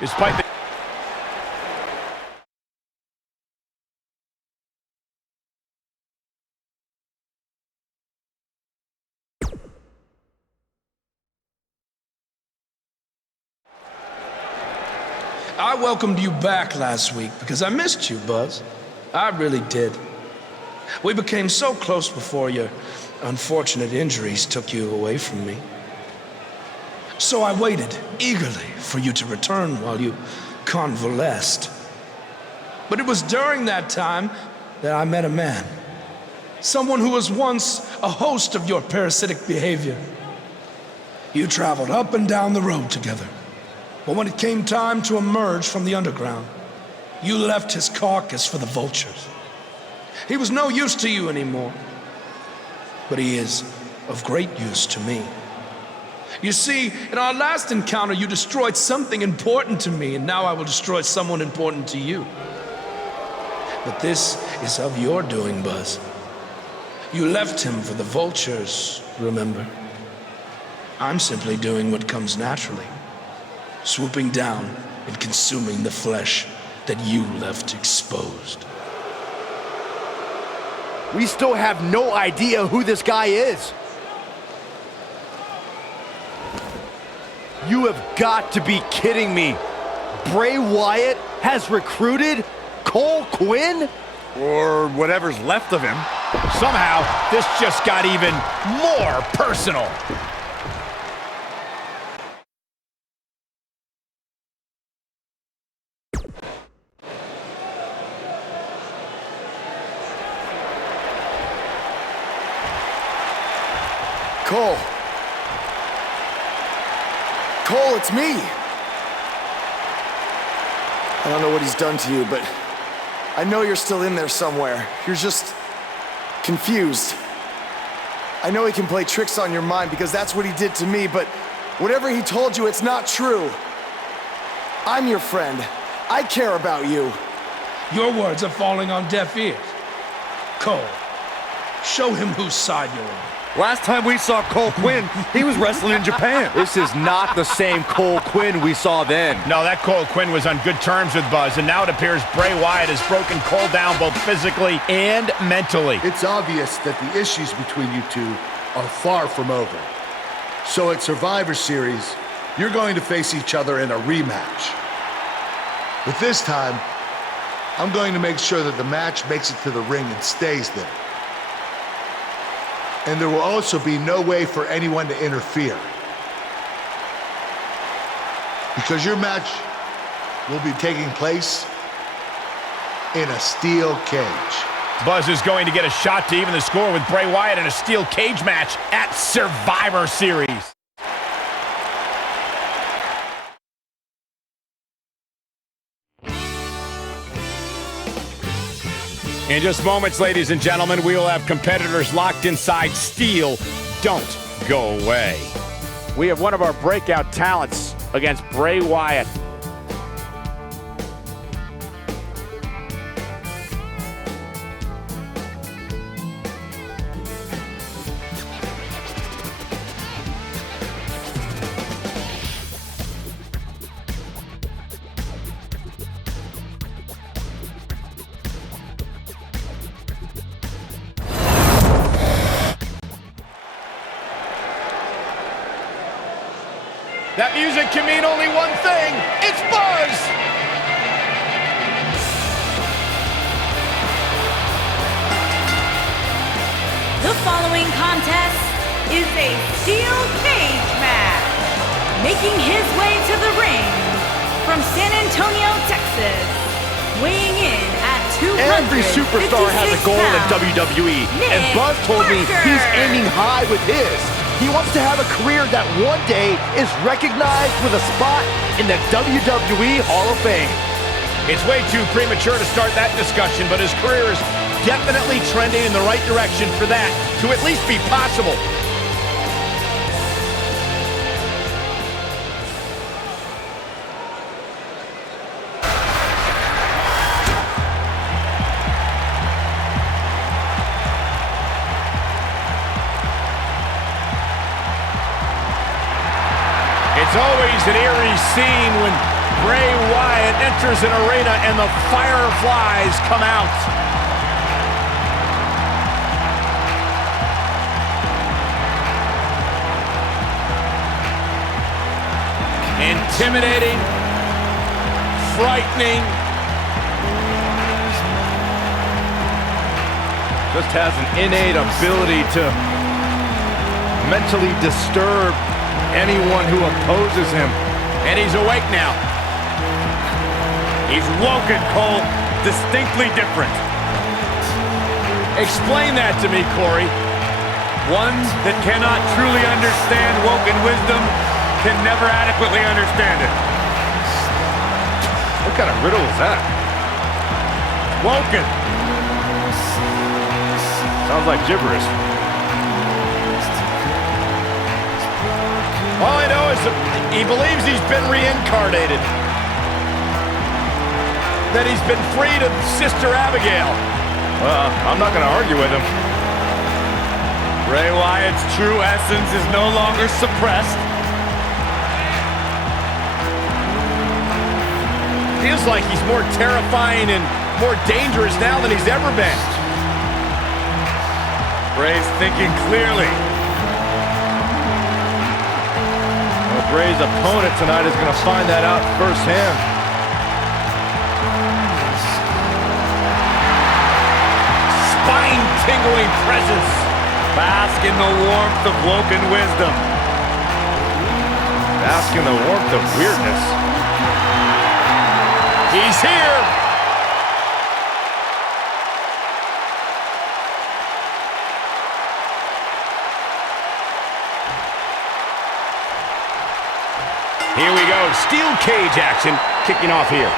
Despite the I welcomed you back last week because I missed you, Buzz. I really did. We became so close before your unfortunate injuries took you away from me. So I waited eagerly for you to return while you convalesced. But it was during that time that I met a man. Someone who was once a host of your parasitic behavior. You traveled up and down the road together. But when it came time to emerge from the underground, you left his carcass for the vultures. He was no use to you anymore, but he is of great use to me. You see, in our last encounter, you destroyed something important to me, and now I will destroy someone important to you. But this is of your doing, Buzz. You left him for the vultures, remember? I'm simply doing what comes naturally. Swooping down and consuming the flesh that you left exposed. We still have no idea who this guy is. You have got to be kidding me. Bray Wyatt has recruited Cole Quinn? or whatever's left of him. Somehow, this just got even more personal. Cole. Cole, it's me. I don't know what he's done to you, but I know you're still in there somewhere. You're just confused. I know he can play tricks on your mind because that's what he did to me, but whatever he told you, it's not true. I'm your friend. I care about you. Your words are falling on deaf ears. Cole, show him whose side you're on. Last time we saw Cole Quinn, he was wrestling in Japan. This is not the same Cole Quinn we saw then. No, that Cole Quinn was on good terms with Buzz, and now it appears Bray Wyatt has broken Cole down both physically and mentally. It's obvious that the issues between you two are far from over. So at Survivor Series, you're going to face each other in a rematch. But this time, I'm going to make sure that the match makes it to the ring and stays there. And there will also be no way for anyone to interfere. Because your match will be taking place in a steel cage. Buzz is going to get a shot to even the score with Bray Wyatt in a steel cage match at Survivor Series. In just moments, ladies and gentlemen, we will have competitors locked inside steel. Don't go away. We have one of our breakout talents against Bray Wyatt. That music can mean only one thing. It's Buzz! The following contest is a steel cage match. Making his way to the ring from San Antonio, Texas. Weighing in at 256 Every superstar has a goal in WWE, and Buzz told me he's aiming high with his. He wants to have a career that one day is recognized with a spot in the WWE Hall of Fame. It's way too premature to start that discussion, but his career is definitely trending in the right direction for that to at least be possible. It's always an eerie scene when Bray Wyatt enters an arena and the fireflies come out. Intimidating, frightening. Just has an innate ability to mentally disturb anyone who opposes him. And he's awake now. He's woken, Cole. Distinctly different. Explain that to me, Corey. One that cannot truly understand woken wisdom can never adequately understand it. What kind of riddle is that? Woken. Sounds like gibberish. All I know is that he believes he's been reincarnated. That he's been freed of Sister Abigail. Well, I'm not going to argue with him. Bray Wyatt's true essence is no longer suppressed. Feels like he's more terrifying and more dangerous now than he's ever been. Bray's thinking clearly. Well, Bray's opponent tonight is going to find that out firsthand. Spine-tingling presence. Bask in the warmth of woken wisdom. Bask in the warmth of weirdness. He's here! Here we go, steel cage action kicking off here.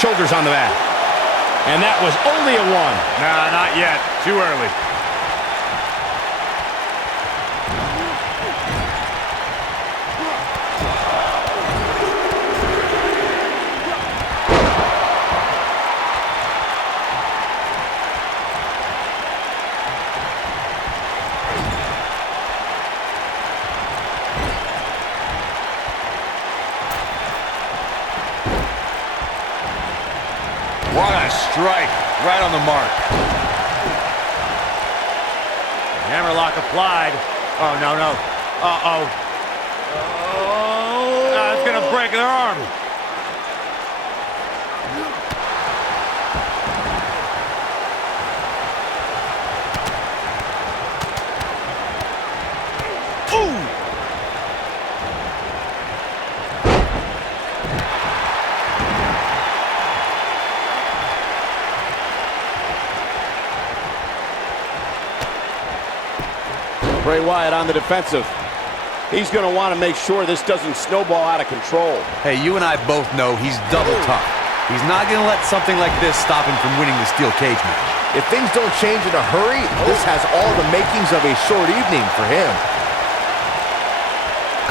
Shoulders on the mat. And that was only a one. Nah, not yet. Too early. What a strike, right on the mark. Hammerlock applied. Oh, no, no. Uh-oh. Oh, it's gonna break their arm. Ooh! Bray Wyatt on the defensive. He's going to want to make sure this doesn't snowball out of control. Hey, you and I both know he's double tough. He's not going to let something like this stop him from winning the steel cage match. If things don't change in a hurry, this has all the makings of a short evening for him.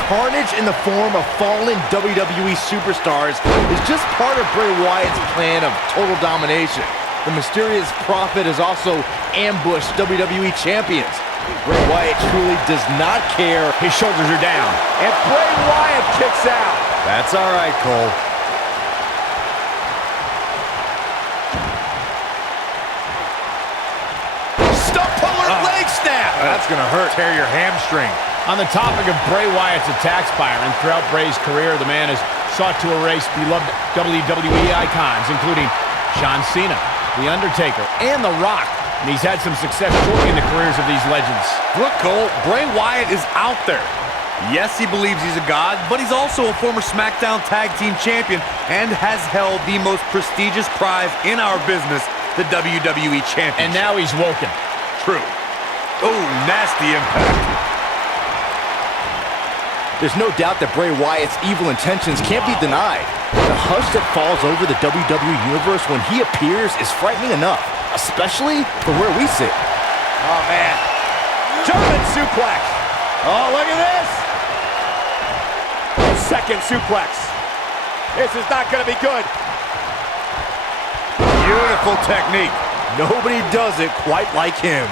Carnage in the form of fallen WWE superstars is just part of Bray Wyatt's plan of total domination. The mysterious prophet has also ambushed WWE champions. Bray Wyatt truly does not care. His shoulders are down. And Bray Wyatt kicks out. That's all right, Cole. Stump puller leg snap. That's going to hurt. Tear your hamstring. On the topic of Bray Wyatt's attacks, Byron, throughout Bray's career, the man has sought to erase beloved WWE icons, including John Cena, The Undertaker, and The Rock. And he's had some success shortening the careers of these legends. Look, Cole, Bray Wyatt is out there. Yes, he believes he's a god, but he's also a former SmackDown Tag Team Champion and has held the most prestigious prize in our business, the WWE Championship. And now he's woken. True. Oh, nasty impact. There's no doubt that Bray Wyatt's evil intentions can't be denied. The hush that falls over the WWE Universe when he appears is frightening enough, especially from where we sit. Oh, man. German suplex. Oh, look at this. Second suplex. This is not going to be good. Beautiful technique. Nobody does it quite like him.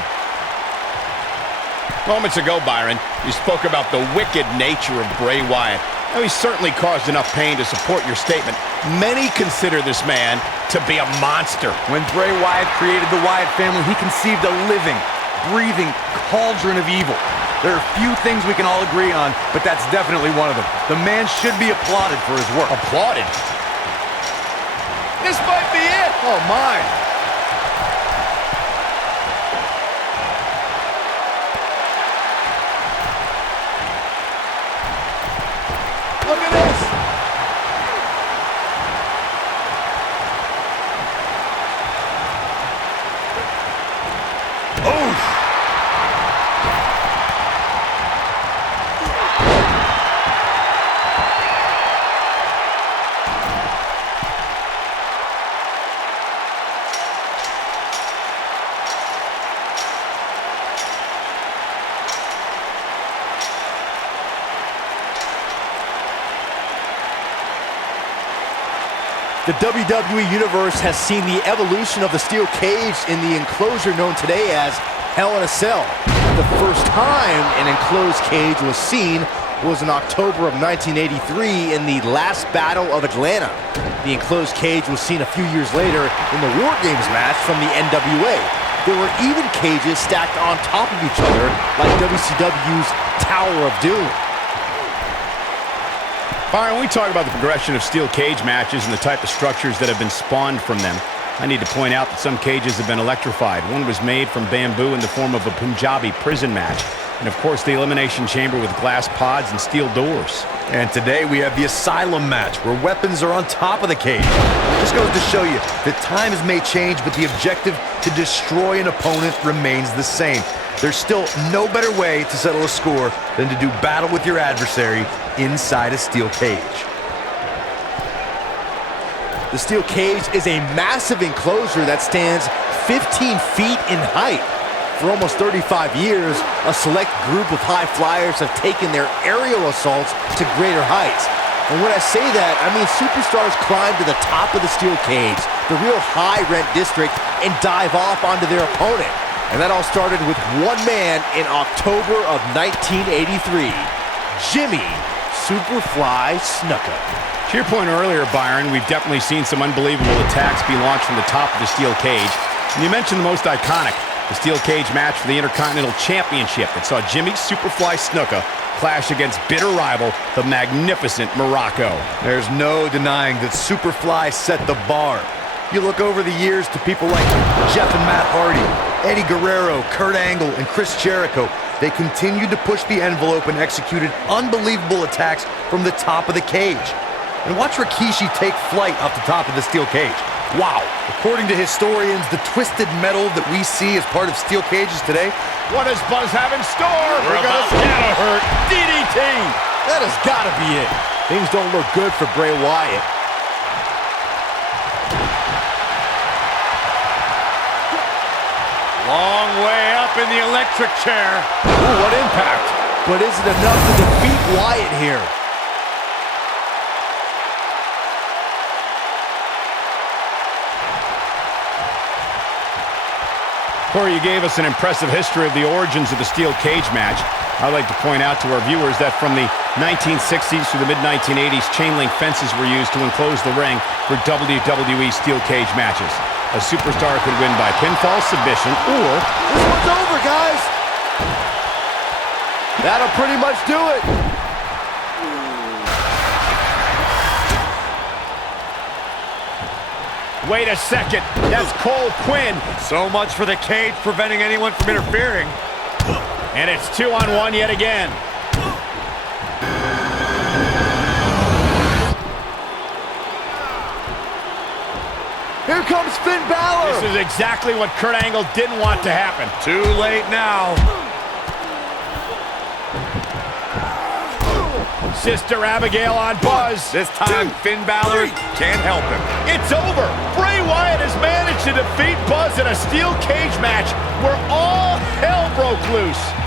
Moments ago, Byron, you spoke about the wicked nature of Bray Wyatt. Now, he certainly caused enough pain to support your statement. Many consider this man to be a monster. When Bray Wyatt created the Wyatt family, he conceived a living, breathing cauldron of evil. There are few things we can all agree on, but that's definitely one of them. The man should be applauded for his work. Applauded? This might be it. Oh, my. Look at this. The WWE Universe has seen the evolution of the steel cage in the enclosure known today as Hell in a Cell. The first time an enclosed cage was seen was in October of 1983 in the last Battle of Atlanta. The enclosed cage was seen a few years later in the War Games match from the NWA. There were even cages stacked on top of each other like WCW's Tower of Doom. Byron, when we talk about the progression of steel cage matches and the type of structures that have been spawned from them, I need to point out that some cages have been electrified. One was made from bamboo in the form of a Punjabi prison match. And of course, the Elimination Chamber with glass pods and steel doors. And today we have the Asylum match, where weapons are on top of the cage. This goes to show you that times may change, but the objective to destroy an opponent remains the same. There's still no better way to settle a score than to do battle with your adversary inside a steel cage. The steel cage is a massive enclosure that stands 15 feet in height. For almost 35 years, a select group of high flyers have taken their aerial assaults to greater heights. And when I say that, I mean superstars climb to the top of the steel cage, the real high-rent district, and dive off onto their opponent. And that all started with one man in October of 1983, Jimmy Superfly Snuka. To your point earlier, Byron, we've definitely seen some unbelievable attacks be launched from the top of the steel cage. And you mentioned the most iconic, the steel cage match for the Intercontinental Championship that saw Jimmy Superfly Snuka clash against bitter rival, the magnificent Morocco. There's no denying that Superfly set the bar. You look over the years to people like Jeff and Matt Hardy, Eddie Guerrero, Kurt Angle, and Chris Jericho. They continued to push the envelope and executed unbelievable attacks from the top of the cage. And watch Rikishi take flight off the top of the steel cage. Wow. According to historians, the twisted metal that we see as part of steel cages today. What does Buzz have in store? We're gonna scatter hurt. DDT. That has got to be it. Things don't look good for Bray Wyatt. Long way up in the electric chair. Ooh, what impact. But is it enough to defeat Wyatt here? Corey, you gave us an impressive history of the origins of the steel cage match. I'd like to point out to our viewers that from the 1960s through the mid-1980s, chain link fences were used to enclose the ring for WWE steel cage matches. A superstar could win by pinfall, submission, or... This one's over, guys! That'll pretty much do it. Wait a second, that's Cole Quinn. So much for the cage preventing anyone from interfering. And it's 2-on-1 yet again. Here comes Finn Balor. This is exactly what Kurt Angle didn't want to happen. Too late now. Sister Abigail on Buzz. This time, Finn Balor can't help him. It's over. Bray Wyatt has managed to defeat Buzz in a steel cage match where all hell broke loose.